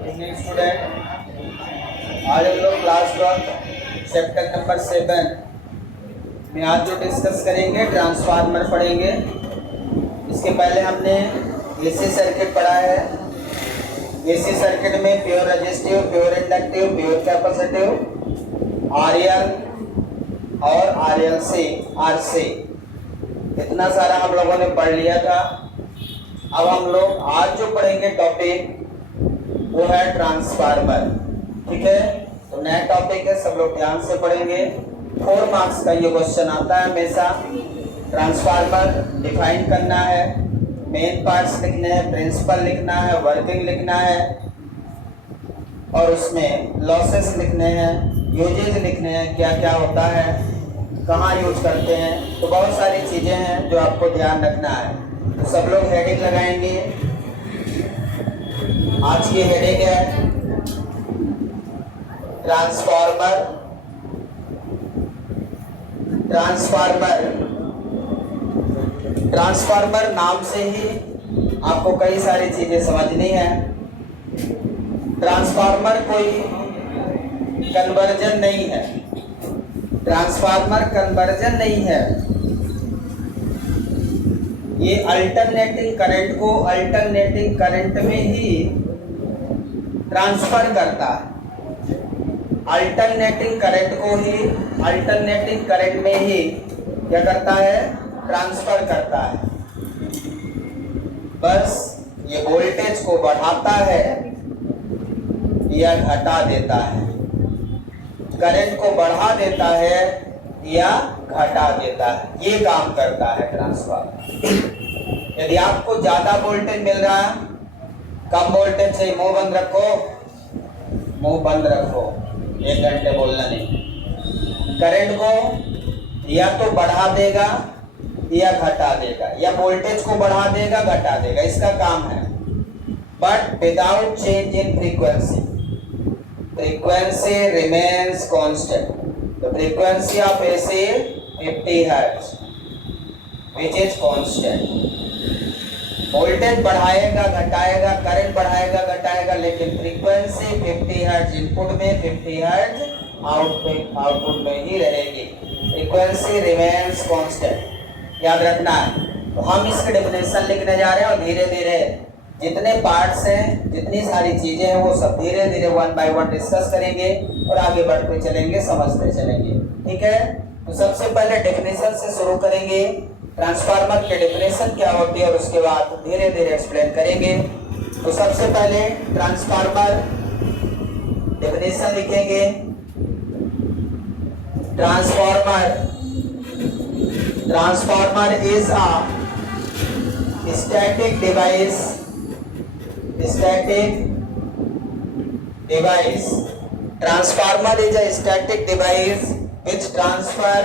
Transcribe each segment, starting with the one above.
Evening student, आज हम लोग क्लास वर्क चैप्टर नंबर 7 में आज जो डिस्कस करेंगे ट्रांसफार्मर पढ़ेंगे। इसके पहले हमने एसी सर्किट पढ़ा है। एसी सर्किट में pure resistive, pure inductive, pure capacitive, RL और आरएलसी, आरसी, इतना सारा हम लोगों ने पढ़ लिया था। अब हम लोग आज जो पढ़ेंगे टॉपिक वो है ट्रांसफार्मर। ठीक है, तो नया टॉपिक है, सब लोग ध्यान से पढ़ेंगे। 4 मार्क्स का ये क्वेश्चन आता है हमेशा। ट्रांसफार्मर डिफाइन करना है, मेन पार्ट्स लिखने हैं, प्रिंसिपल लिखना है, वर्किंग लिखना है और उसमें लॉसेस लिखने हैं, यूजेज लिखने हैं, क्या क्या होता है, कहाँ यूज करते हैं। तो बहुत सारी चीजें हैं जो आपको ध्यान रखना है। तो सब लोग हेडिंग लगाएंगे। आज की हेडिंग है ट्रांसफार्मर। ट्रांसफार्मर ट्रांसफार्मर नाम से ही आपको कई सारी चीजें समझनी है। ट्रांसफार्मर कोई कन्वर्जन नहीं है। ट्रांसफार्मर कन्वर्जन नहीं है, ये अल्टरनेटिंग करंट को अल्टरनेटिंग करंट में ही ट्रांसफर करता है। अल्टरनेटिंग करंट को ही अल्टरनेटिंग करंट में ही क्या करता है, ट्रांसफर करता है। बस ये वोल्टेज को बढ़ाता है या घटा देता है, करंट को बढ़ा देता है या घटा देता है, ये काम करता है ट्रांसफार्मर। यदि आपको ज्यादा वोल्टेज मिल रहा है, कम वोल्टेज से मुंह बंद रखो, मुंह बंद रखो, 1 घंटे बोलना नहीं। करंट को या तो बढ़ा देगा या घटा देगा, या वोल्टेज को बढ़ा देगा घटा देगा, इसका काम है। But without change in frequency, frequency remains constant. The frequency of AC 50 Hz, which is constant. Voltage बढ़ाएगा घटाएगा, करंट बढ़ाएगा घटाएगा, लेकिन फ्रीक्वेंसी 50 हर्ट्ज इनपुट में, 50 हर्ट्ज आउटपुट में ही रहेगी। फ्रीक्वेंसी रिमेन्स कांस्टेंट, याद रखना है। तो हम इसके डेफिनेशन लिखने जा रहे हैं और धीरे धीरे जितने पार्ट्स हैं, जितनी सारी चीजें हैं, वो सब धीरे धीरे 1 बाय 1 डिस्कस करेंगे और आगे बढ़ते चलेंगे, समझते चलेंगे। ठीक है, तो सबसे पहले डेफिनेशन से शुरू करेंगे। ट्रांसफार्मर के डेफिनेशन क्या होती है और उसके बाद धीरे धीरे एक्सप्लेन करेंगे। तो सबसे पहले ट्रांसफार्मर डेफिनेशन लिखेंगे। Transformer is a static device transformer is a static device which transfer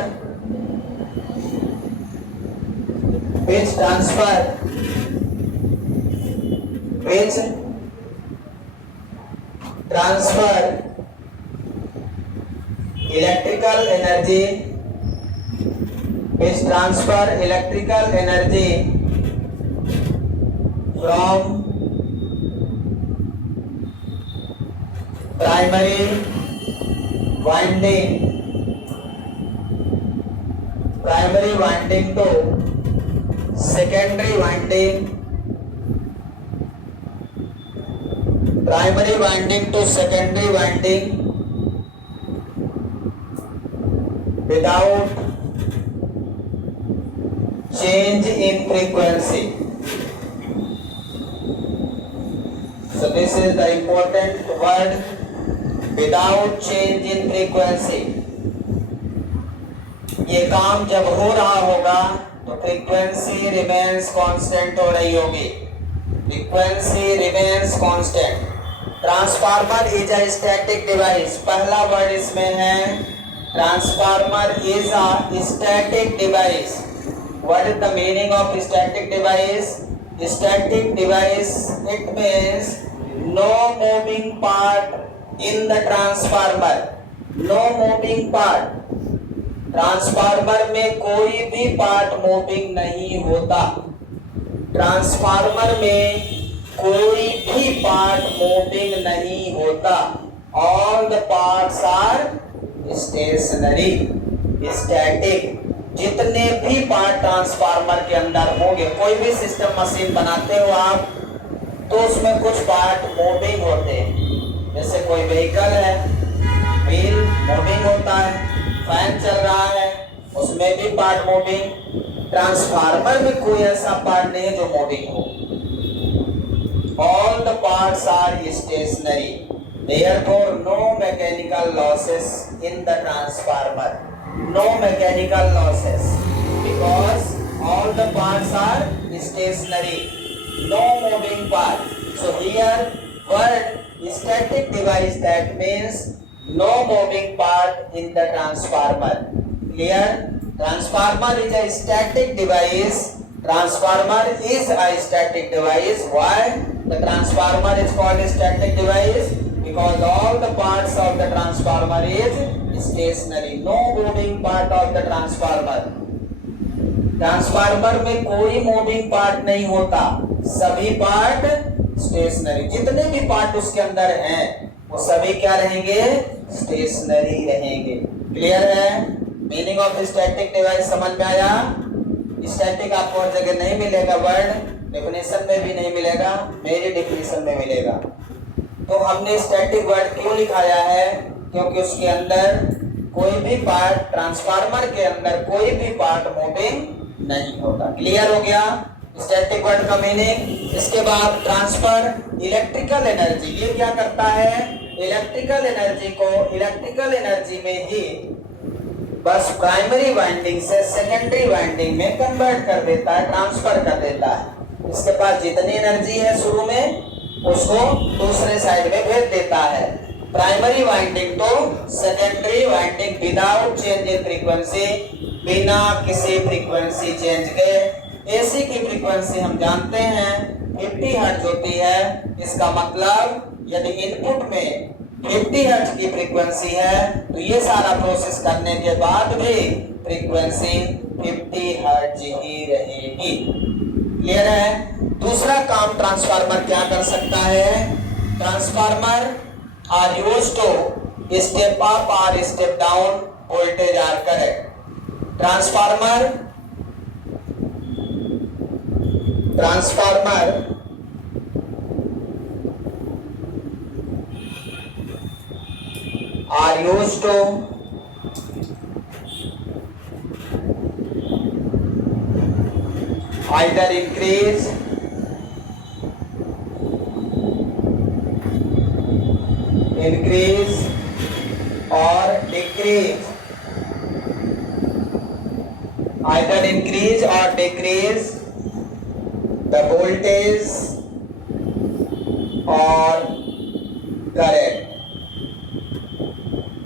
electrical energy from primary winding to secondary winding, without change in frequency. So this is the important word, without change in frequency. ये काम जब हो रहा होगा तो frequency remains constant हो रही होगी। Frequency remains constant. Transformer is a static device, पहला वर्ड इसमें है transformer is a static device. What is the meaning of static device? Static device, it means no moving part in the transformer. No moving part. Transformer में कोई भी part moving नहीं होता। Transformer में कोई भी पार्ट मूविंग नहीं होता। All the parts are stationary, static. जितने भी पार्ट ट्रांसफार्मर के अंदर होंगे, कोई भी सिस्टम मशीन बनाते हो आप, तो उसमें कुछ पार्ट मूविंग होते हैं। जैसे कोई व्हीकल है, व्हील मूविंग होता है, फैन चल रहा है, उसमें भी पार्ट मूविंग। ट्रांसफार्मर में कोई ऐसा पार्ट नहीं है जो मूविंग हो। All the parts are stationary. Therefore, no mechanical losses in the transformer. No mechanical losses because all the parts are stationary. No moving part. So here, word static device, that means no moving part in the transformer. Clear? Transformer is a static device. Transformer is a static device. Why the transformer is called a static device? Because all the parts of the transformer is stationary. No moving part of the transformer. Transformer में कोई moving part नहीं होता, सभी part stationery. जितने भी part उसके अंदर हैं वो सभी क्या रहेंगे? स्टेशनरी रहेंगे। क्लियर है? मीनिंग ऑफ स्टैटिक डिवाइस समझ में आया? स्टैटिक आपको हर जगह नहीं मिलेगा, वर्ड डेफिनेशन में भी नहीं मिलेगा, मेरी डेफिनेशन में मिलेगा। तो हमने स्टैटिक वर्ड क्यों लिखाया है? क्योंकि उसके अंदर कोई भी पार्ट, ट्रांसफार्मर के अंदर कोई भी पार्ट मूविंग नहीं होता। क्लियर हो गया स्टैटिक वर्ड का मीनिंग? इसके बाद ट्रांसफर इलेक्ट्रिकल एनर्जी। ये क्या करता है? इलेक्ट्रिकल एनर्जी को इलेक्ट्रिकल एनर्जी में ही बस प्राइमरी वाइंडिंग से सेकेंडरी वाइंडिंग में कन्वर्ट कर देता है, ट्रांसफर कर देता है। इसके पास जितनी एनर्जी है शुरू में उसको दूसरे साइड में भेज देता है। प्राइमरी वाइंडिंग तो secondary winding without change in frequency, बिना किसी फ्रीक्वेंसी चेंज के। एसी की फ्रीक्वेंसी हम जानते हैं 50 हर्ट्ज होती है। इसका मतलब यदि इनपुट में 50 हर्ट्ज की फ्रीक्वेंसी है तो ये सारा प्रोसेस करने के बाद भी फ्रीक्वेंसी 50 हर्ट्ज ही रहेगी। क्लियर है? दूसरा काम ट्रांसफार्मर क्या कर सकता है? Transformer are used to step up और step down voltage or current. Transformer are used to either increase or decrease, either increase or decrease the voltage or current,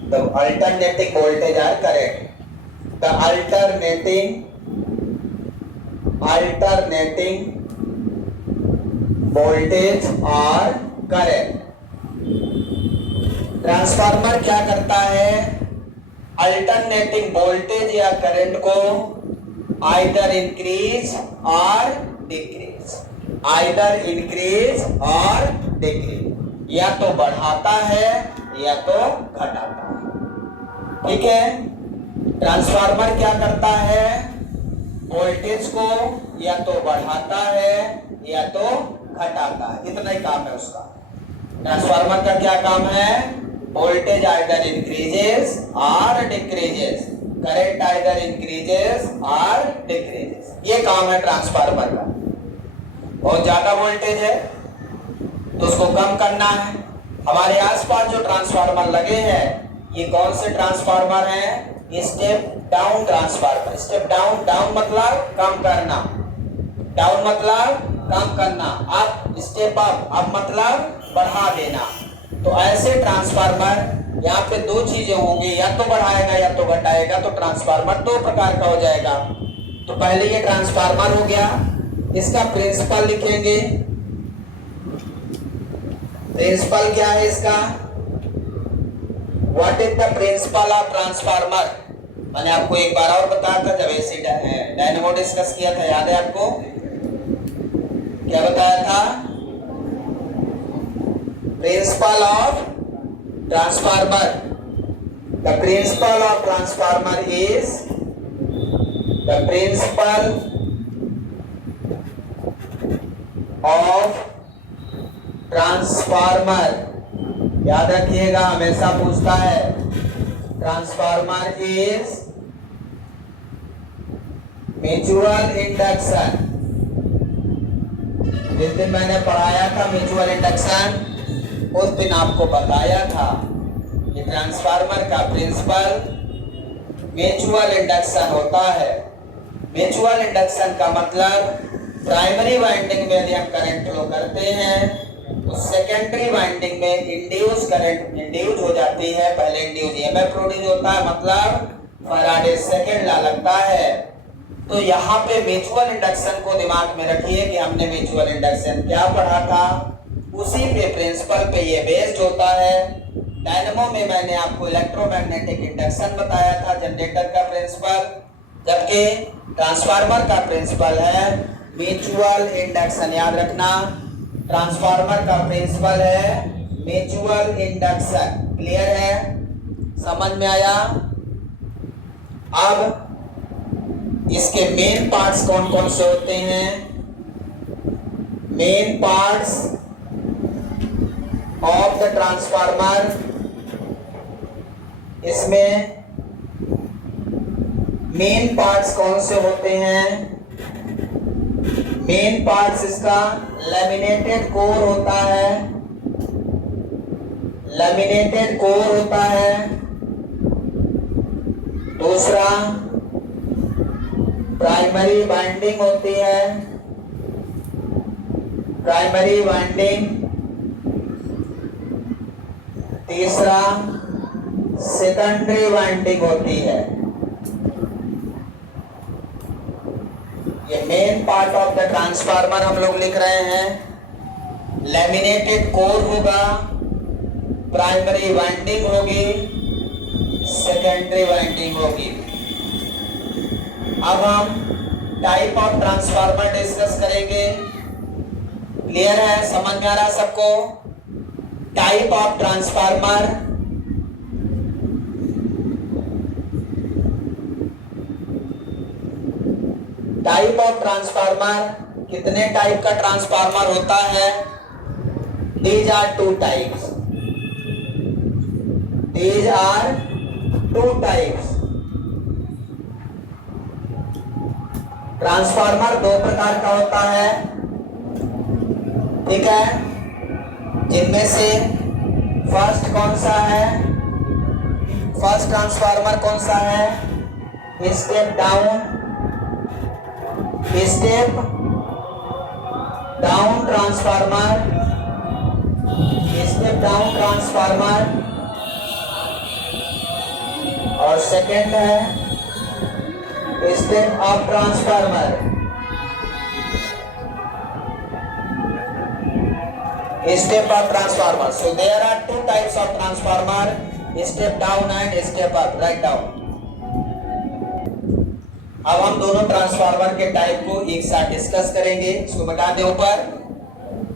the alternating voltage or current, the alternating voltage or current। Transformer क्या करता है? Alternating voltage या current को either increase और decrease, either increase और decrease, या तो बढ़ाता है या तो घटाता है। ठीक है? ट्रांसफार्मर क्या करता है? वोल्टेज को या तो बढ़ाता है या तो घटाता है। इतना ही काम है उसका। ट्रांसफार्मर का क्या काम है? वोल्टेज आइदर इंक्रीजेस और डिक्रीजेस, करंट आइदर इंक्रीजेस और डिक्रीजेस। ये काम है ट्रांसफार्मर का। बहुत ज्यादा वोल्टेज है तो उसको कम करना है। हमारे आसपास जो ट्रांसफार्मर लगे हैं ये कौन से ट्रांसफार्मर हैं? Step down transformer. Step down, down मतलब कम करना, डाउन मतलब कम करना, अप स्टेप अप मतलब बढ़ा देना। तो ऐसे ट्रांसफार्मर यहाँ पे दो चीजें होंगी, या तो बढ़ाएगा या तो घटाएगा। तो ट्रांसफार्मर दो प्रकार का हो जाएगा। तो पहले ये ट्रांसफार्मर हो गया, इसका प्रिंसिपल लिखेंगे। प्रिंसिपल क्या है इसका? What is the principle of transformer? मैंने आपको एक बार और बताया था जब एसी डायनेमो डिस्कस किया था, याद है आपको? क्या बताया था? Principle of transformer. The principle of transformer is the principle of transformer. याद रखिएगा, हमेशा पूछता है। Transformer is mutual induction. जिस दिन मैंने पढ़ाया था म्यूचुअल इंडक्शन, उस दिन आपको बताया था कि ट्रांसफार्मर का प्रिंसिपल म्यूचुअल इंडक्शन होता है। म्यूचुअल इंडक्शन का मतलब प्राइमरी वाइंडिंग में यदि हम करंट फ्लो करते हैं तो सेकेंडरी वाइंडिंग में इंड्यूस करंट इंड्यूस हो जाती है। पहले इंड्यूस ईएमएफ प्रोड्यूस होता है, मतलब फैराडे सेकंड लॉ लगता है। तो यहाँ पे म्यूचुअल इंडक्शन को दिमाग में रखिए कि हमने म्यूचुअल इंडक्शन क्या पढ़ा था, उसी पे प्रिंसिपल पे ये बेस्ड होता है। डायनेमो में मैंने आपको इलेक्ट्रोमैग्नेटिक इंडक्शन बताया था, जनरेटर का प्रिंसिपल, जबकि ट्रांसफार्मर का प्रिंसिपल है म्यूचुअल इंडक्शन। याद रखना, ट्रांसफार्मर का प्रिंसिपल है म्यूचुअल इंडक्शन। क्लियर है? समझ में आया? अब इसके मेन पार्ट्स कौन कौन से होते हैं? Main parts of the transformer, इसमें मेन पार्ट्स कौन से होते हैं? मेन पार्ट्स इसका लैमिनेटेड कोर होता है, लैमिनेटेड कोर होता है। दूसरा प्राइमरी वाइंडिंग होती है, प्राइमरी वाइंडिंग। तीसरा सेकेंडरी वाइंडिंग होती है। ये main part of the transformer हम लोग लिख रहे हैं। लैमिनेटेड कोर होगा, प्राइमरी वाइंडिंग होगी, सेकेंडरी वाइंडिंग होगी। अब हम टाइप ऑफ ट्रांसफार्मर डिस्कस करेंगे। क्लियर है? समझ में आ रहा है सबको? Type of transformer, type of transformer, कितने टाइप का ट्रांसफार्मर होता है? These are two types. These are two types. Transformer दो प्रकार का होता है, ठीक है? जिनमें से फर्स्ट कौन सा है? फर्स्ट ट्रांसफार्मर कौन सा है? Step down, step down transformer, step down transformer. और सेकंड है step up transformer. Step up transformer. So there are two types of transformer, step down and step up. Right down. अब हम दोनों transformer के type को एक साथ discuss करेंगे। इसको बता दें ऊपर,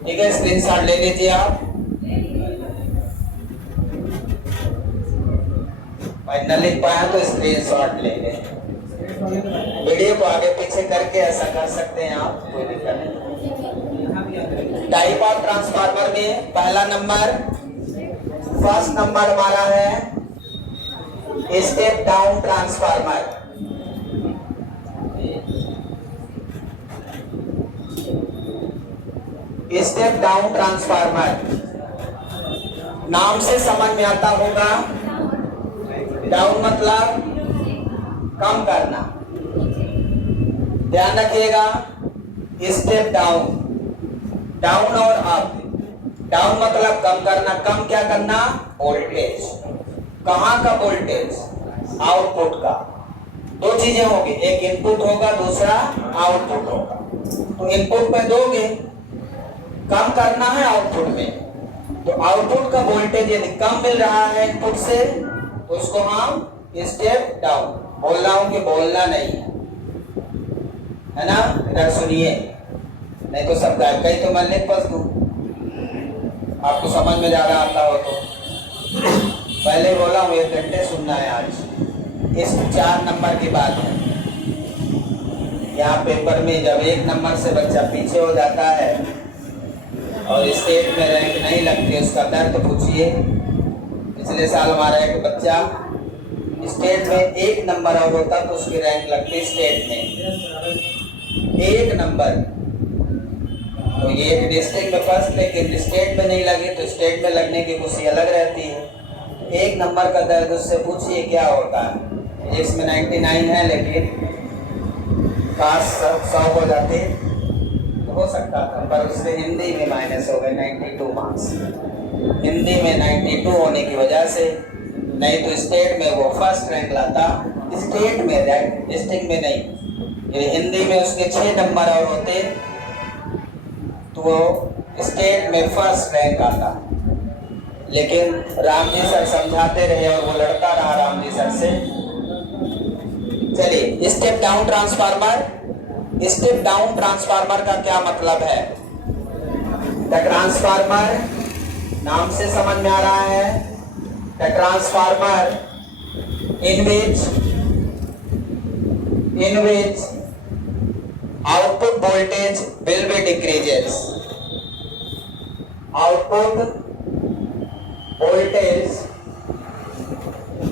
ठीक है? स्क्रीनशॉट ले लीजिए आप। भाई न लिख पाया तो स्क्रीनशॉट लेंगे। वीडियो को आगे पीछे करके ऐसा कर सकते हैं आप, कोई दिक्कत नहीं। टाइप ऑफ ट्रांसफार्मर में पहला नंबर, फर्स्ट नंबर हमारा है step down transformer. Step down transformer नाम से समझ में आता होगा। डाउन मतलब कम करना, ध्यान रखिएगा। स्टेप डाउन, डाउन और अप। डाउन मतलब कम करना, कम क्या करना? वोल्टेज। कहाँ का वोल्टेज? आउटपुट का। दो चीजें होगी, एक इनपुट होगा, दूसरा आउटपुट होगा। तो इनपुट में दोगे, कम करना है आउटपुट में, तो आउटपुट का वोल्टेज यदि कम मिल रहा है इनपुट से तो उसको हम स्टेप डाउन। बोल रहा हूं कि बोलना नहीं है ना? इधर सुनिए, नहीं तो सब गायब, कहीं तो मैं लिख पस दूं। आपको समझ में ज़्यादा आता हो तो। पहले बोला हूँ 1 घंटे सुनना है आज। इस 4 नंबर की बात है। यहाँ पेपर में जब 1 नंबर से बच्चा पीछे हो जाता है और स्टेट में रैंक नहीं लगती, उसका दर्द पूछिए। पिछले साल हमारा एक बच्चा स्टेट में 1 नंबर और होता तो उसकी रैंक लगती स्टेट में 1 नंबर। तो ये डिस्ट्रिक्ट में फर्स्ट, लेकिन स्टेट में नहीं लगी तो स्टेट में लगने की खुशी अलग रहती है। 1 नंबर का दर्द उससे पूछिए क्या होता है। इसमें 99 है, लेकिन काश 100 हो जाते तो हो सकता था, पर उससे हिंदी में माइनस हो गए 92 मार्क्स। हिंदी में 92 होने की वजह से, नहीं तो स्टेट में वो फर्स्ट रैंक लाता, स्टेट में डिस्ट्रिक्ट में नहीं। ये हिंदी में उसके 6 नंबर और होते तो वो स्टेट में फर्स्ट रैंक आता। लेकिन राम जी सर समझाते रहे और वो लड़ता रहा राम जी सर से। चलिए, step down transformer. Step down transformer का क्या मतलब है? द ट्रांसफार्मर, नाम से समझ में आ रहा है, the transformer in which output voltage will be decreases. Output voltage,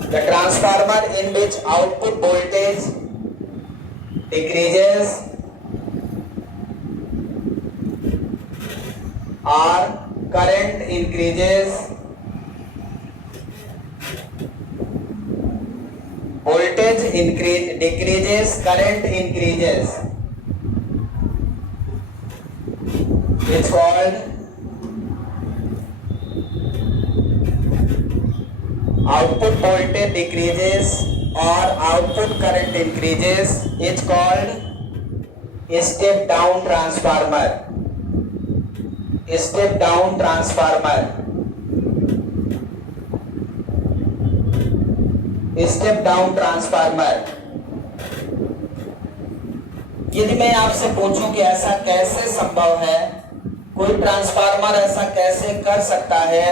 the transformer in which output voltage decreases or current increases. Voltage decreases, current increases. It's called output voltage decreases or output current increases. It's called step down transformer. Step down transformer. Step down transformer. यदि मैं आपसे पूछूं कि ऐसा कैसे संभव है, कोई ट्रांसफार्मर ऐसा कैसे कर सकता है,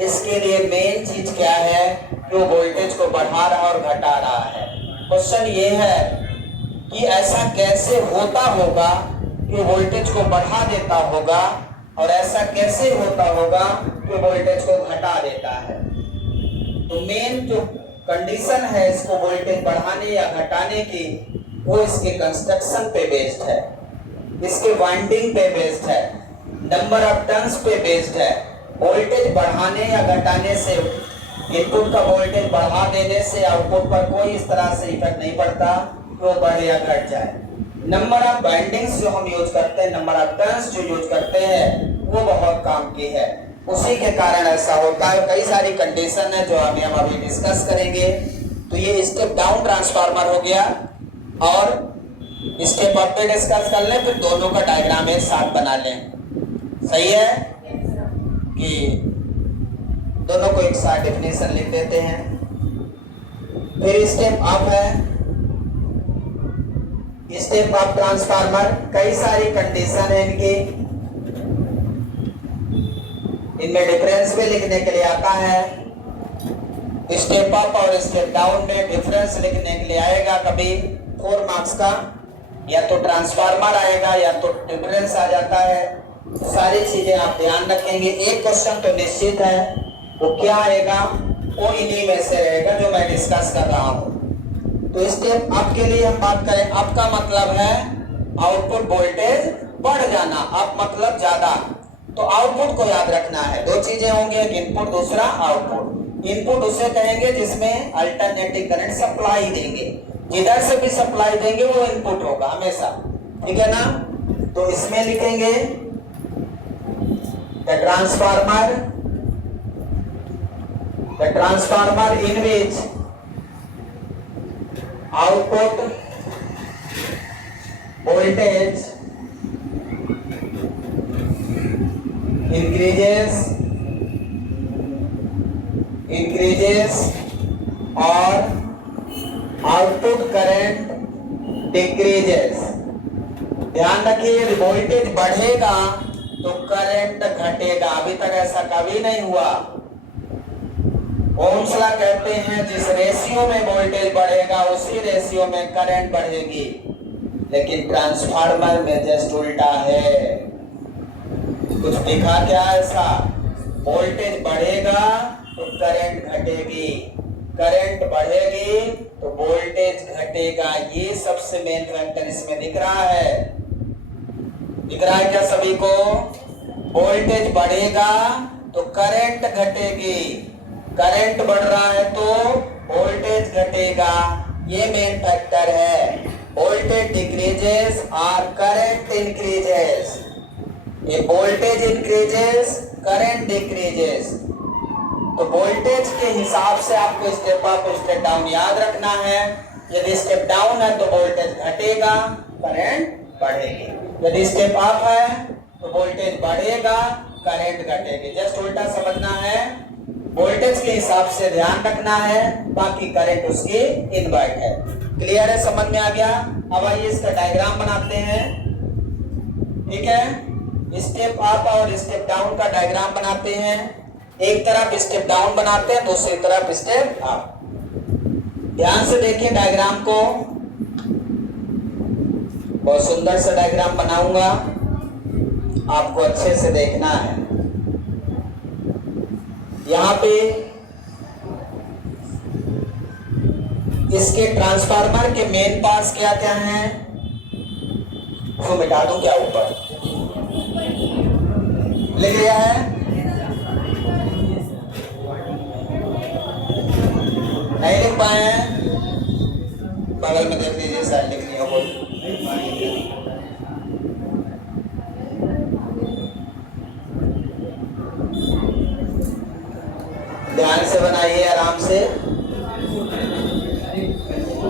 इसके लिए मेन चीज क्या है कि वो वोल्टेज को बढ़ा रहा और घटा रहा है। क्वेश्चन ये है कि ऐसा कैसे होता होगा कि वोल्टेज को बढ़ा देता होगा और ऐसा कैसे होता होगा कि वोल्टेज को घटा देता है। तो मेन जो कंडीशन है इसको वोल्टेज बढ़ाने या घटाने की, वो इसके कंस्ट्रक्शन पे बेस्ड है, इसके वाइंडिंग पे बेस्ड है, नंबर ऑफ टर्न्स पे बेस्ड है। वोल्टेज बढ़ाने या घटाने से, इनपुट का वोल्टेज बढ़ा देने से आउटपुट पर कोई इस तरह से इफेक्ट नहीं पड़ता कि वो बढ़ या घट जाए। नंबर ऑफ वाइंडिंग्स जो हम यूज करते हैं, नंबर ऑफ टर्न्स जो यूज करते हैं, वो बहुत काम की है। उसी के कारण ऐसा होता है। कई सारी कंडीशन है जो हम अभी डिस्कस करेंगे। तो ये स्टेप डाउन ट्रांसफार्मर हो गया और स्टेप अप पे डिस्कस कर लें, फिर दोनों का डायग्राम एक साथ बना लें। सही है कि दोनों को एक साथ डेफिनेशन लिख देते हैं। फिर स्टेप अप है, स्टेप अप ट्रांसफार्मर, कई सारी कंडीशन है इनकी, इनमें डिफरेंस भी लिखने के लिए आता है। स्टेप अप और स्टेप डाउन में डिफरेंस लिखने के लिए आएगा कभी 4 मार्क्स का, या तो ट्रांसफार्मर आएगा या तो डिफरेंस आ जाता है। सारी चीजें आप ध्यान रखेंगे। एक क्वेश्चन तो निश्चित है, वो क्या आएगा, वो इन्हीं में से रहेगा जो मैं डिस्कस कर रहा हूँ। तो स्टेप अप के लिए हम बात करें, अप का मतलब है आउटपुट वोल्टेज बढ़ जाना, अप मतलब ज्यादा। तो आउटपुट को याद रखना है, 2 चीजें होंगे, एक इनपुट दूसरा आउटपुट। इनपुट उसे कहेंगे जिसमें अल्टरनेटिव करंट सप्लाई देंगे, जिधर से भी सप्लाई देंगे वो इनपुट होगा हमेशा, ठीक है ना। तो इसमें लिखेंगे the transformer in which output voltage increases और आउटपुट करंट डिक्रीजेस। ध्यान रखिए, यदि वोल्टेज बढ़ेगा तो करंट घटेगा। अभी तक ऐसा कभी नहीं हुआ। ओम्स लॉ कहते हैं जिस रेशियो में वोल्टेज बढ़ेगा उसी रेशियो में करंट बढ़ेगी, लेकिन ट्रांसफार्मर में जस्ट उल्टा है। कुछ दिखा क्या ऐसा? वोल्टेज बढ़ेगा तो करंट घटेगी, करंट बढ़ेगी तो वोल्टेज घटेगा। ये सबसे मेन फैक्टर इसमें दिख रहा है। दिख रहा है क्या सभी को? वोल्टेज बढ़ेगा तो करंट घटेगी, करंट बढ़ रहा है तो वोल्टेज घटेगा। ये मेन फैक्टर है। वोल्टेज डिक्रीजेस और करंट इंक्रीजेस। ये वोल्टेज इंक्रीजेस, करंट डिक्रीजेस। तो वोल्टेज के हिसाब से आपको स्टेप अप स्टेप डाउन याद रखना है। यदि स्टेप डाउन है तो वोल्टेज घटेगा, करंट बढ़ेगी। यदि स्टेप अप है तो वोल्टेज बढ़ेगा, करंट घटेगी। जस्ट उल्टा समझना है। वोल्टेज के हिसाब से ध्यान रखना है, बाकी करंट उसकी इनवर्ट है। क्लियर है? समझ में आ गया? अब आइए इसका डायग्राम बनाते हैं। ठीक है, स्टेप अप और स्टेप डाउन का डायग्राम बनाते हैं। एक तरफ स्टेप डाउन बनाते हैं, दूसरी तरफ स्टेप अप। ध्यान से देखिए डायग्राम को। बहुत सुंदर सा डायग्राम बनाऊंगा, आपको अच्छे से देखना है। यहाँ पे इसके ट्रांसफार्मर के मेन पार्ट्स क्या क्या हैं, उसको मिटा दूं क्या? ऊपर लिख लिया है? नहीं लिख पाए हैं? बगल में देख लीजिए, शायद लिख लिया हो। ध्यान से बनाइए, आराम से।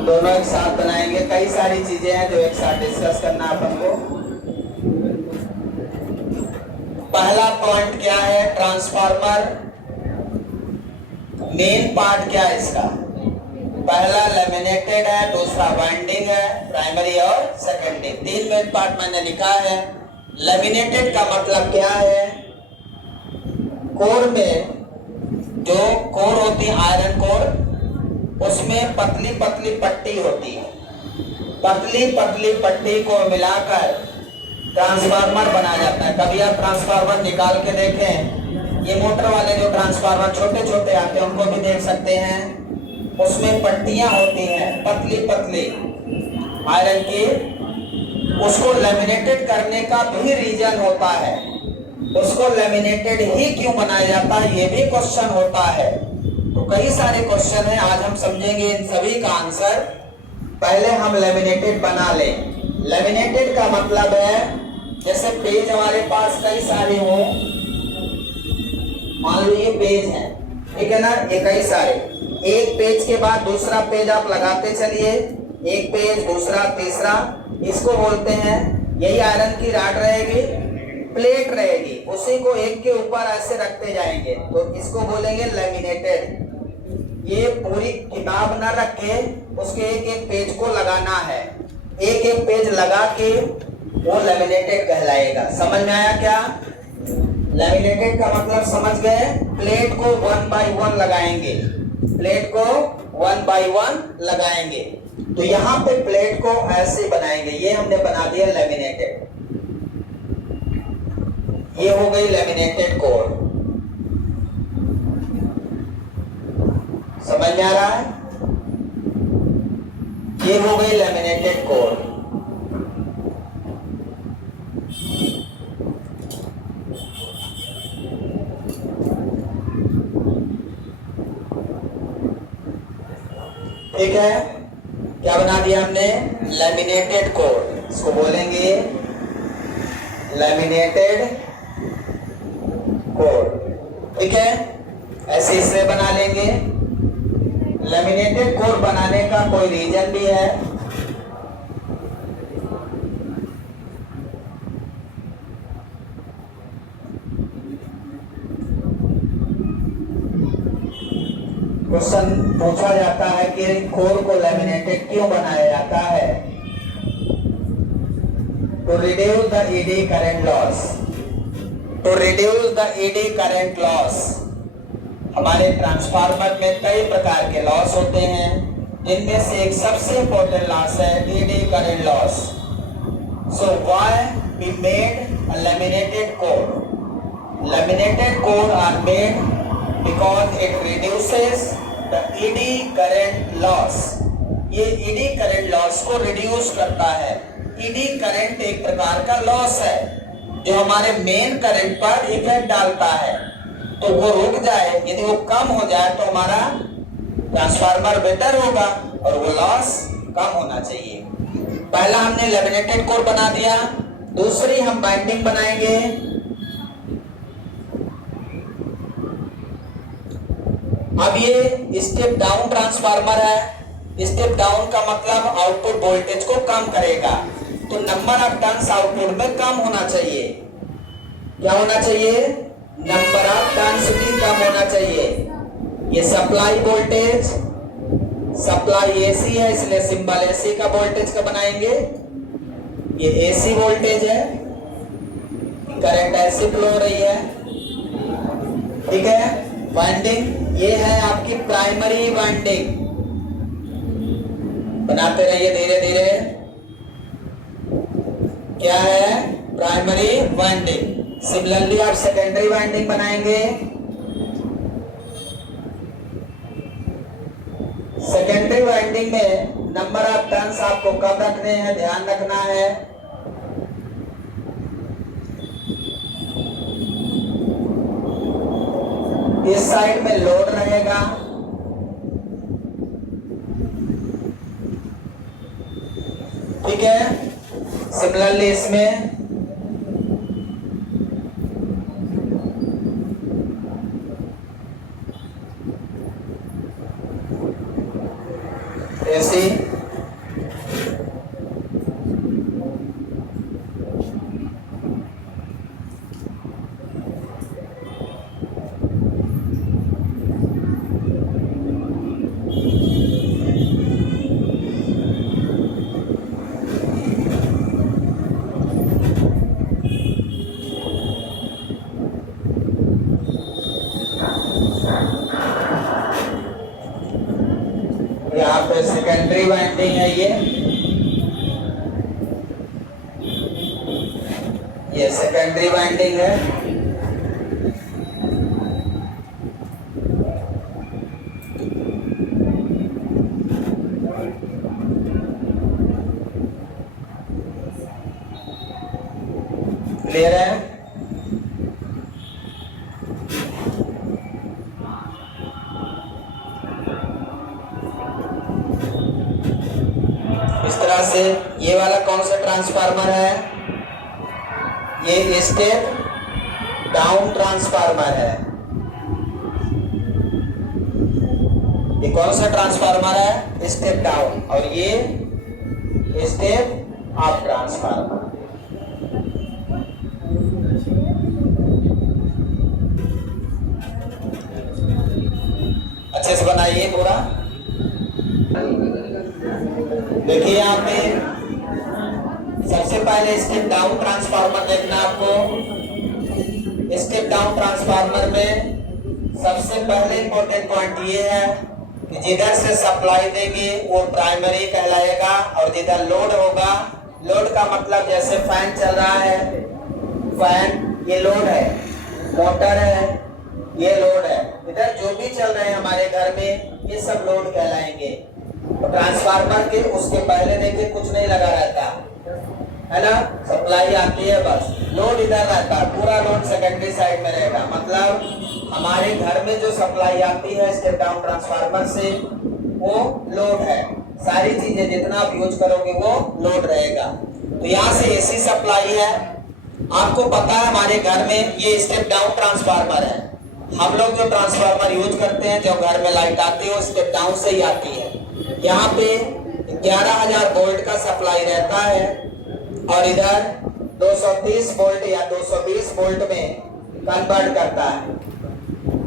दोनों एक साथ बनाएंगे। कई सारी चीजें हैं जो एक साथ डिस्कस करना अपन को। पहला पॉइंट क्या है? ट्रांसफार्मर मेन पार्ट क्या है इसका? पहला लैमिनेटेड है, दूसरा वाइंडिंग है, प्राइमरी और सेकेंडरी। तीन मेन पार्ट मैंने लिखा है। लैमिनेटेड का मतलब क्या है? कोर में जो कोर होती है, आयरन कोर, उसमें पतली पतली पट्टी होती है। पतली पतली पट्टी को मिलाकर ट्रांसफार्मर बनाया जाता है। कभी आप ट्रांसफार्मर निकाल के देखें, ये मोटर वाले जो ट्रांसफार्मर छोटे छोटे आते हैं उनको भी देख सकते हैं। उसमें पट्टियां होती हैं पतली पतली आयरन की। उसको लैमिनेटेड करने का भी रीजन होता है। उसको लैमिनेटेड ही क्यों बनाया जाता है, ये भी क्वेश्चन होता है। तो कई सारे क्वेश्चन हैं, आज हम समझेंगे इन सभी का आंसर। पहले हम लैमिनेटेड बना लें। लैमिनेटेड का मतलब है जैसे पेज हमारे पास कई सारे हो, मान लो ये पेज है, ठीक है ना, ये कई सारे। एक पेज के बाद दूसरा पेज आप लगाते चलिए, एक पेज, दूसरा, तीसरा। इसको बोलते हैं, यही आयरन की राड रहेगी, प्लेट रहेगी, उसी को एक के ऊपर ऐसे रखते जाएंगे, तो इसको बोलेंगे लैमिनेटेड। ये पूरी किताब ना रखे, उसके एक एक पेज को लगाना है। एक एक पेज लगा के वो लैमिनेटेड कहलाएगा। समझ में आया क्या? लैमिनेटेड का मतलब समझ गए? प्लेट को 1 by 1 लगाएंगे, प्लेट को 1 by 1 लगाएंगे। तो यहाँ पे प्लेट को ऐसे बनाएंगे। ये हमने बना दिया लैमिनेटेड। ये हो गई लैमिनेटेड कोर। समझ में आ रहा है? ये हो गई लैमिनेटेड कोर। ठीक है, क्या बना दिया हमने? Laminated core. इसको बोलेंगे लैमिनेटेड कोर। ठीक है, ऐसे इससे बना लेंगे। लैमिनेटेड कोर बनाने का कोई रीजन भी है? क्वेश्चन पूछा जाता है कि कोर को लैमिनेटेड क्यों बनाया जाता है? To reduce the eddy current loss. To reduce the eddy current loss. हमारे ट्रांसफार्मर में कई प्रकार के लॉस होते हैं, इनमें से एक सबसे इंपॉर्टेंट लॉस है eddy current loss. So why we made a laminated core? Laminated core are made because it reduces the eddy current loss। ये eddy current loss को reduce करता है। eddy current एक प्रकार का loss है जो हमारे मेन करंट पर इफेक्ट डालता है, तो वो रुक जाए, यदि वो कम हो जाए तो हमारा ट्रांसफार्मर बेटर होगा और वो लॉस कम होना चाहिए। पहला हमने लैमिनेटेड कोर बना दिया, दूसरी हम बाइंडिंग बनाएंगे। अब ये स्टेप डाउन ट्रांसफार्मर है। स्टेप डाउन का मतलब आउटपुट वोल्टेज को कम करेगा, तो नंबर ऑफ टर्न्स आउटपुट में कम होना चाहिए। क्या होना चाहिए? नंबर ऑफ टर्न्स भी कम होना चाहिए। ये सप्लाई वोल्टेज, सप्लाई एसी है इसलिए सिंबल एसी का वोल्टेज का बनाएंगे। ये एसी वोल्टेज है, करंट ऐसे फ्लो हो रही है, ठीक है। वाइंडिंग ये है आपकी प्राइमरी वाइंडिंग, बनाते रहिए धीरे धीरे। क्या है? Primary winding. सिमिलरली आप सेकेंडरी वाइंडिंग बनाएंगे। सेकेंडरी वाइंडिंग में नंबर ऑफ टर्न्स आपको कब रखने हैं, ध्यान रखना है। इस साइड में लोड रहेगा, ठीक है। सिमिलरली इसमें एसी, यहाँ पे सेकेंडरी वाइंडिंग है। ये सेकेंडरी वाइंडिंग है। क्लियर है? इस तरह से ये वाला कौन सा ट्रांसफार्मर है? ये स्टेप डाउन ट्रांसफार्मर है। ये कौन सा ट्रांसफार्मर है? Step down. और ये स्टेप अप ट्रांसफार्मर। अच्छे से बनाइए पूरा। देखिए यहाँ पे सबसे पहले स्टेप डाउन ट्रांसफार्मर देखना आपको। स्टेप डाउन ट्रांसफार्मर में सबसे पहले इंपॉर्टेंट पॉइंट ये है कि जिधर से सप्लाई देंगे वो प्राइमरी कहलाएगा, और जिधर लोड होगा, लोड का मतलब जैसे फैन चल रहा है, फैन ये लोड है, मोटर है ये लोड है, इधर जो भी चल रहे हैं हमारे घर में ये सब लोड कहलाएंगे। तो ट्रांसफार्मर के उसके पहले देखिए कुछ नहीं लगा रहता है ना, सप्लाई आती है बस, लोड इधर रहता है, पूरा लोड सेकेंडरी साइड में रहेगा। मतलब हमारे घर में जो सप्लाई आती है स्टेप डाउन ट्रांसफार्मर से वो लोड है, सारी चीजें जितना आप यूज करोगे वो लोड रहेगा। तो यहाँ से एसी सप्लाई है। आपको पता है हमारे घर में ये स्टेप डाउन ट्रांसफार्मर है। हम लोग जो ट्रांसफार्मर यूज करते हैं, जो घर में लाइट आती है वो स्टेप डाउन से ही आती है। यहाँ पे 11,000 वोल्ट का सप्लाई रहता है और इधर 230 वोल्ट या 220 वोल्ट में कन्वर्ट करता है।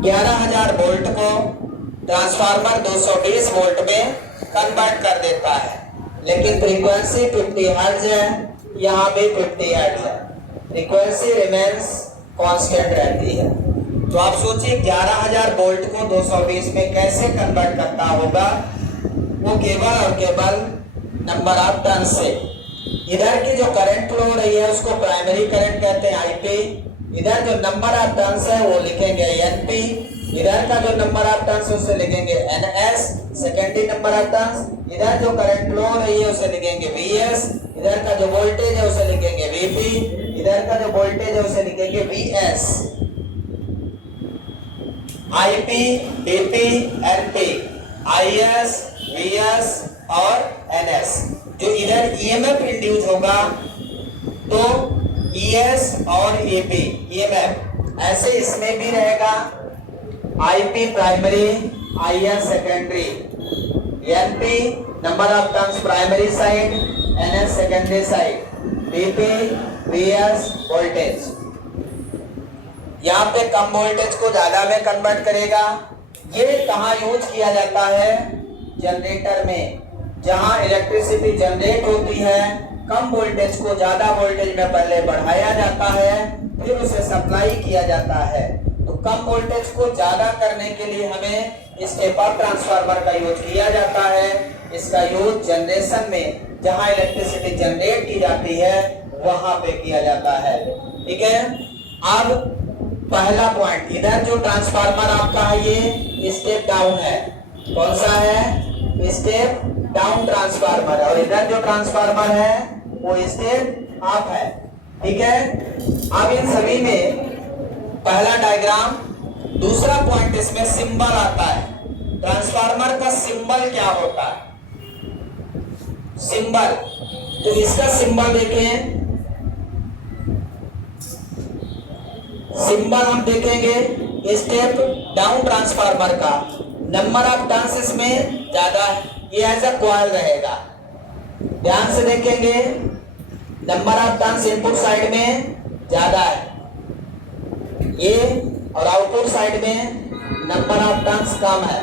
11,000 वोल्ट को ट्रांसफार्मर 220 वोल्ट में कन्वर्ट कर देता है, लेकिन फ्रीक्वेंसी 50 हर्ट्ज है, यहाँ भी 50 हर्ट्ज है। फ्रीक्वेंसी रिमेन्स कांस्टेंट रहती है। तो आप सोचिए 11,000 वोल्ट को 220 में कैसे कन्वर्ट करता होगा, वो केवल और केवल नंबर ऑफ टर्न से। इधर की जो करंट फ्लो हो रही है उसको प्राइमरी करंट कहते हैं आईपी, इधर जो नंबर ऑफ टर्न्स है वो लिखेंगे एनपी, इधर का जो नंबर ऑफ टर्न्स उसे लिखेंगे NS secondary number of turns, इधर जो करंट फ्लो हो रही है उसे लिखेंगे वीएस, इधर का जो वोल्टेज है उसे लिखेंगे वीपी, इधर का जो वोल्टेज है उसे लिखेंगे VS. IP, DP, NP, IS, VS और एनएस। जो इधर ईएमएफ इंड्यूस होगा तो ईएस और ईपी ईएमएफ, ऐसे इसमें भी रहेगा IP primary, IS secondary, NP number of turns primary side, NS secondary side, DP, VS voltage. यहाँ पे कम वोल्टेज को ज्यादा में कन्वर्ट करेगा। ये कहाँ यूज किया जाता है? जनरेटर में, जहाँ इलेक्ट्रिसिटी जनरेट होती है, कम वोल्टेज को ज्यादा वोल्टेज में पहले बढ़ाया जाता है, फिर उसे सप्लाई किया जाता है। तो कम वोल्टेज को ज्यादा करने के लिए हमें स्टेप अप ट्रांसफार्मर का यूज किया जाता है। इसका यूज जनरेशन में, जहाँ इलेक्ट्रिसिटी जनरेट की जाती है, वहां पे किया जाता है। ठीक है, अब पहला पॉइंट, इधर जो ट्रांसफार्मर आपका है ये स्टेप डाउन है। कौन सा है? Step down transformer. और इधर जो ट्रांसफार्मर है वो स्टेप अप है। ठीक है, अब इन सभी में पहला डायग्राम, दूसरा पॉइंट इसमें सिंबल आता है। ट्रांसफार्मर का सिंबल क्या होता है? सिंबल, तो इसका सिंबल देखें, सिंबल हम देखेंगे स्टेप डाउन ट्रांसफार्मर का, नंबर ऑफ टर्न्स इसमें ज्यादा है, ये एज अ कॉइल रहेगा। ध्यान से देखेंगे, number of turns input side में ज्यादा है ये, और आउटपुट साइड में नंबर ऑफ टर्न्स कम है।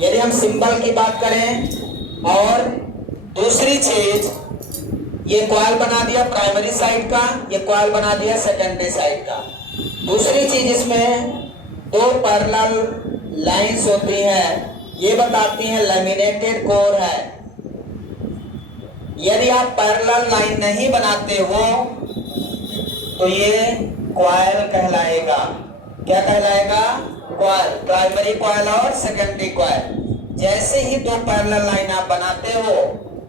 यदि हम सिंबल की बात करें, और दूसरी चीज, ये कॉइल बना दिया प्राइमरी साइड का, ये कॉइल बना दिया सेकेंडरी साइड का। दूसरी चीज, इसमें दो पैरेलल लाइंस होती हैं, ये बताती हैं लैमिनेटेड कोर है। यदि आप पैरेलल लाइन नहीं बनाते हो तो ये कॉइल कहलाएगा। क्या कहलाएगा? कॉइल, प्राइमरी कॉइल और सेकेंडरी कॉइल। जैसे ही दो पैरेलल लाइन आप बनाते हो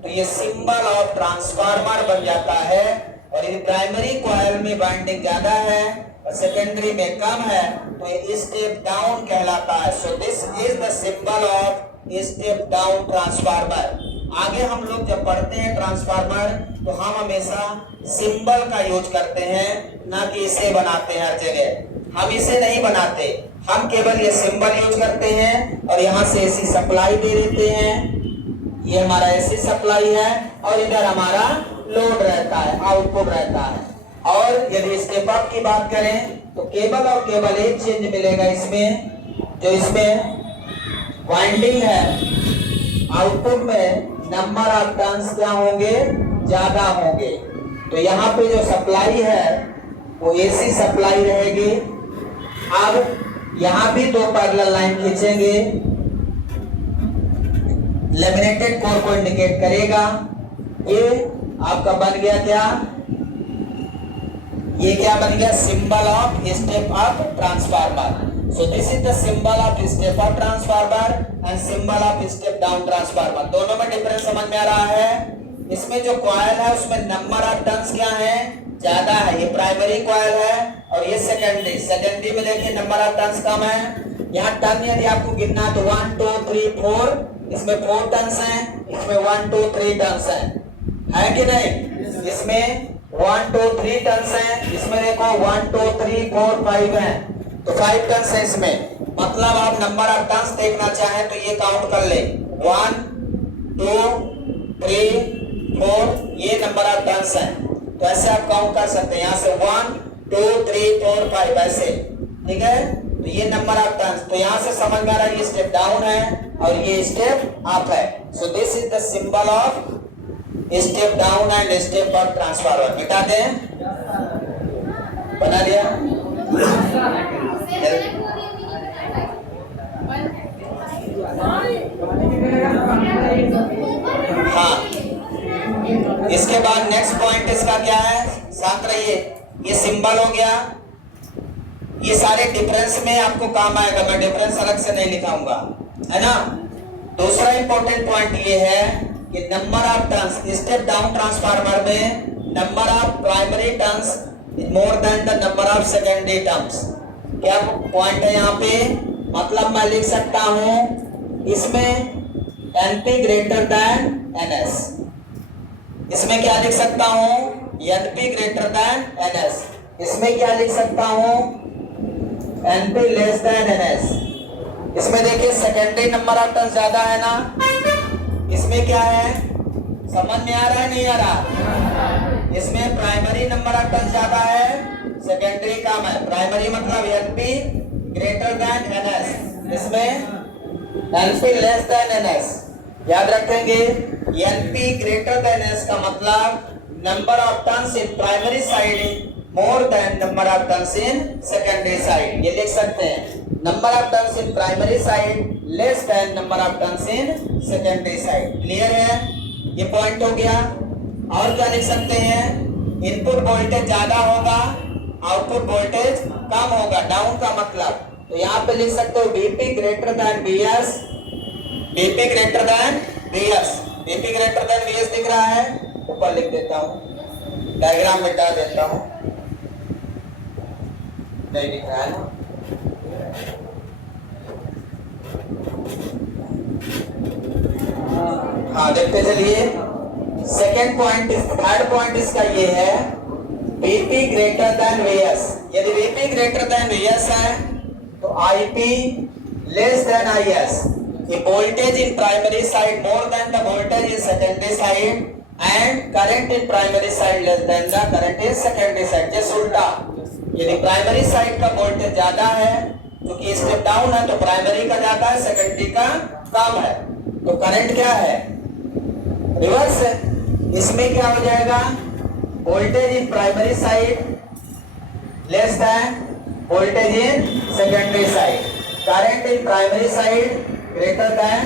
तो ये सिंबल ऑफ ट्रांसफार्मर बन जाता है। और यदि प्राइमरी कॉइल में वाइंडिंग ज्यादा है और सेकेंडरी में कम है तो ये स्टेप डाउन कहलाता है। So this is the symbol of step down transformer. आगे हम लोग जब पढ़ते हैं ट्रांसफार्मर तो हम हमेशा सिंबल का यूज करते हैं, ना कि इसे बनाते हैं हर जगह। हम इसे नहीं बनाते, हम केवल ये सिंबल यूज करते हैं और यहाँ से एसी सप्लाई दे देते हैं। ये हमारा एसी सप्लाई है और इधर हमारा लोड रहता है, आउटपुट रहता है। और यदि स्टेप अप की बात करें तो केवल और केवल एक चेंज मिलेगा इसमें, जो इसमें वाइंडिंग है, आउटपुट में नंबर ऑफ टर्न्स क्या होंगे? ज्यादा होंगे। तो यहाँ पे जो सप्लाई है वो एसी सप्लाई रहेगी। अब यहाँ भी दो पैरेलल लाइन खींचेंगे, लैमिनेटेड कोर को इंडिकेट करेगा। ये आपका बन गया क्या? ये क्या बन गया? Symbol of step up transformer. So this is the symbol of step up transformer and symbol of step down transformer. दोनों में डिफरेंस समझ में आ रहा है? इसमें जो कॉइल है उसमें नंबर ऑफ टर्न्स क्या है? ज्यादा है। ये प्राइमरी कॉइल है और ये सेकेंडरी। सेकेंडरी में देखिए नंबर ऑफ टर्न्स कम है। यहाँ टर्न यदि आपको गिनना तो 1 2 3 4, इसमें 4 टर्न्स हैं, इसमें 1 2 3 टर्न्स है कि नहीं? इसमें 1 2 3 टर्न्स हैं, इसमें देखो 1 2 3 4 5 हैं, तो 5 टर्न्स है इसमें। मतलब आप नंबर ऑफ टर्न्स देखना चाहें तो ये काउंट कर ले, 1 2 3 4, ये नंबर ऑफ टर्न्स हैं। तो ऐसे आप काउंट कर सकते हैं, यहाँ से 1 2 3 4 5 ऐसे। ठीक है, तो ये नंबर ऑफ टर्न्स। तो यहाँ से समझ में आ रहा है ये स्टेप डाउन है और ये स्टेप अप है। So this is the symbol of step down and step up transformer. मिटा दें। बना लिया? हाँ, इसके बाद नेक्स्ट पॉइंट इसका क्या है, साथ रहिए। ये सिंबल हो गया, ये सारे डिफरेंस में आपको काम आएगा, मैं डिफरेंस अलग से नहीं लिखाऊंगा, है ना। दूसरा इंपॉर्टेंट पॉइंट ये है कि number of turns, step down transformer में number of primary turns more than the number of secondary turns. क्या पॉइंट है यहाँ पे, मतलब मैं लिख सकता हूं इसमें NP ग्रेटर देन NS, इसमें क्या लिख सकता हूं NP ग्रेटर देन NS, इसमें क्या लिख सकता हूं NP लेस देन NS। इसमें देखिए सेकेंडरी नंबर ऑफ टर्न्स ज्यादा है ना, इसमें क्या है, समझ में आ रहा है नहीं आ रहा? इसमें प्राइमरी नंबर ऑफ टर्न्स ज्यादा है, सेकेंडरी कम है। प्राइमरी मतलब NP ग्रेटर देन NS, इसमें NP लेस देन NS। याद रखेंगे NP ग्रेटर देन S का मतलब number of turns in primary side more than number of turns in secondary side. ये लिख सकते हैं number of turns in primary side less than number of turns in secondary side. Clear है, ये point हो गया। और क्या लिख सकते हैं, इनपुट वोल्टेज ज्यादा होगा, आउटपुट वोल्टेज कम होगा, डाउन का मतलब। तो यहाँ पे लिख सकते हो BP greater than VS, BP greater than VS, BP greater than VS दिख रहा है, ऊपर लिख देता हूँ, डायग्राम मिटा देता हूँ, नहीं दिख रहा है ना। हाँ देखते चलिए, सेकेंड पॉइंट, थर्ड पॉइंट इसका ये है BP ग्रेटर देन VS। यदि BP ग्रेटर देन VS है तो IP less than IS। The voltage in primary side more than the voltage in secondary side and current in primary side less than the current in secondary side। जैसे उल्टा, यदि primary side का voltage ज्यादा है, क्योंकि step down है तो primary का ज्यादा है, सेकेंडरी का कम है, तो करंट क्या है, रिवर्स है। इसमें क्या हो जाएगा, voltage in primary side less than voltage in secondary side, current in primary side greater than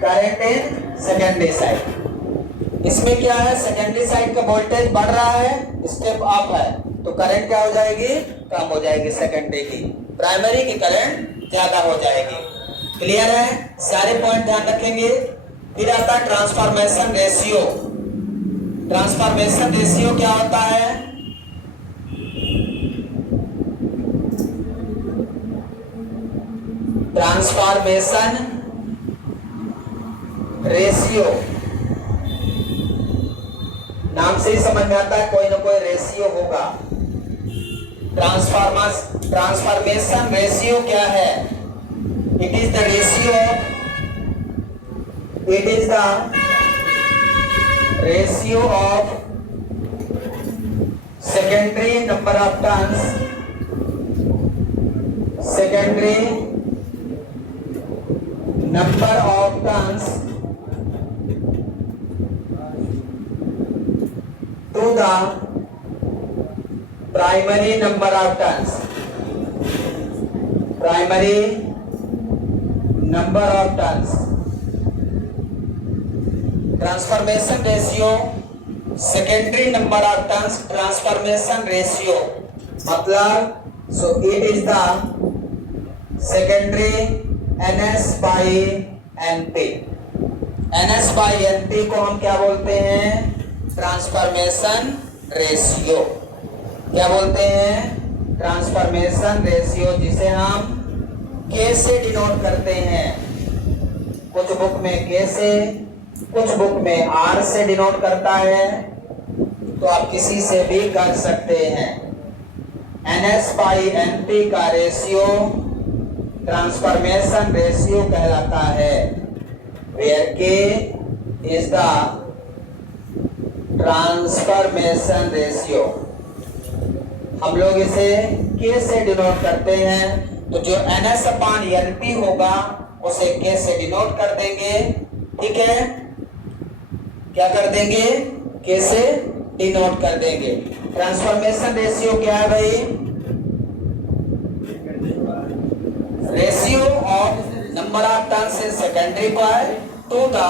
current in secondary side. इसमें क्या है, सेकेंडरी साइड का वोल्टेज बढ़ रहा है, स्टेप अप है, तो करंट क्या हो जाएगी, कम हो जाएगी सेकेंडरी की, प्राइमरी की करंट ज्यादा हो जाएगी। क्लियर है, सारे पॉइंट ध्यान रखेंगे। फिर आता है ट्रांसफॉर्मेशन रेशियो। ट्रांसफॉर्मेशन रेशियो क्या होता है, ट्रांसफॉर्मेशन रेशियो नाम से ही समझ में आता है कोई ना कोई रेशियो होगा। ट्रांसफॉर्मेशन रेशियो क्या है, it is the ratio, it is the ratio of secondary number of turns, secondary number of turns to the primary number of turns, primary number of turns। Transformation ratio, secondary number of turns, transformation ratio मतलब, so it is the secondary NS by NP। NS by NP को हम क्या बोलते हैं, transformation ratio. क्या बोलते हैं, transformation ratio, जिसे हम K से डिनोट करते हैं। कुछ बुक में K से, कुछ बुक में R से डिनोट करता है, तो आप किसी से भी कर सकते हैं। NS by NP का रेशियो ट्रांसफॉर्मेशन रेशियो कहलाता है, where K is the transformation ratio. हम लोग इसे K से डिनोट करते हैं, तो जो NS अपॉन NP होगा उसे K से डिनोट कर देंगे। ठीक है, क्या कर देंगे, K से डिनोट कर देंगे। ट्रांसफॉर्मेशन रेशियो क्या है भाई, number of turns in secondary coil to the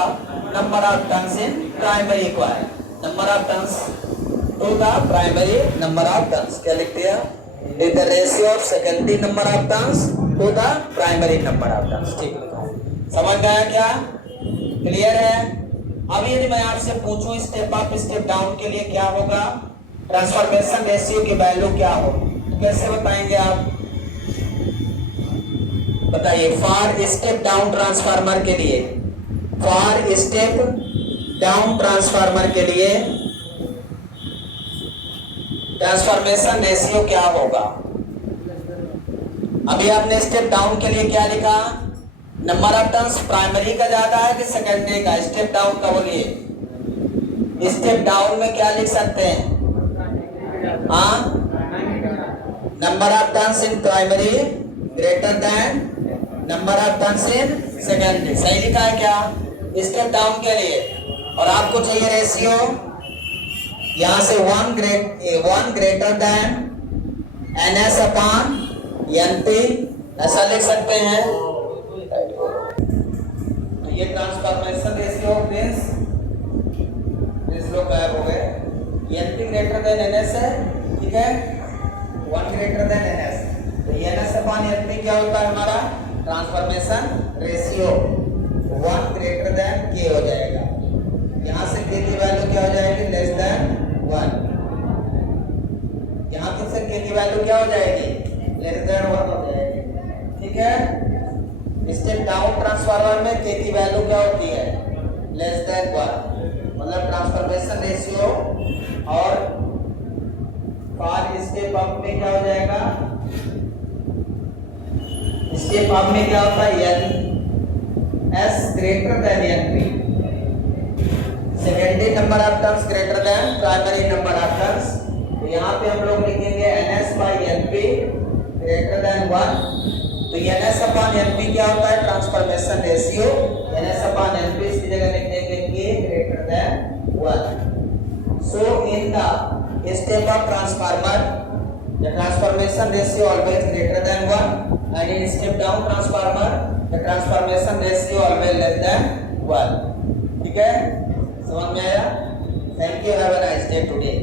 number of turns in primary coil. Number of turns to the primary number of turns. क्या लिखते हैं? Is the ratio of secondary number of turns to the primary number of turns. ठीक लिखा है. समझ गया क्या? Clear है? अब यदि मैं आपसे पूछूं स्टेप अप स्टेप डाउन के लिए क्या होगा, ट्रांसफॉर्मेशन रेशियो की वैल्यू क्या हो, तो कैसे बताएंगे आप? बताइए. फॉर स्टेप डाउन ट्रांसफार्मर के लिए, फॉर स्टेप डाउन ट्रांसफार्मर के लिए ट्रांसफॉर्मेशन रेशियो क्या होगा? अभी आपने स्टेप डाउन के लिए क्या लिखा? नंबर ऑफ टर्न्स प्राइमरी का ज्यादा है कि सेकेंडरी का? स्टेप डाउन का बोलिए. स्टेप डाउन में क्या लिख सकते हैं? हाँ, number of turns in primary greater than number of turns in secondary. सही लिखा है क्या स्टेप डाउन के लिए? और आपको चाहिए रेशियो, यहां से one greater than NS upon NP, ऐसा लिख सकते हैं. तो ये ट्रांसफॉर्मेशन रेशियो प्लीज लोग गायब हो गए. NP ग्रेटर देन NS है, ठीक है, वन ग्रेटर देन NS. तो NS अपॉन NP क्या होता है हमारा? Transformation ratio. One greater than K हो जाएगा. यहाँ से K की वैल्यू क्या हो जाएगी? Less than 1. यहाँ तक से K की वैल्यू क्या हो जाएगी? लेस देन 1 हो जाएगी. ठीक है. स्टेप डाउन ट्रांसफार्मर में K की वैल्यू क्या होती है? Less than 1. मतलब ट्रांसफॉर्मेशन रेशियो. और फॉर स्टेप अप में क्या हो जाएगा? स्टेप अप में क्या होता है? NS greater than NP. Secondary number of turns greater than primary number of turns. तो यहाँ पे हम लोग लिखेंगे NS by NP greater than 1. तो NS अपॉन NP क्या होता है? Transformation ratio. NS upon NP इसकी जगह लिख देंगे K greater than 1. So in the step up transformer, the transformation ratio always greater than 1, and in step down transformer, the transformation ratio always less than 1. ठीक है, समझ में आया? Thank you, have a nice day today.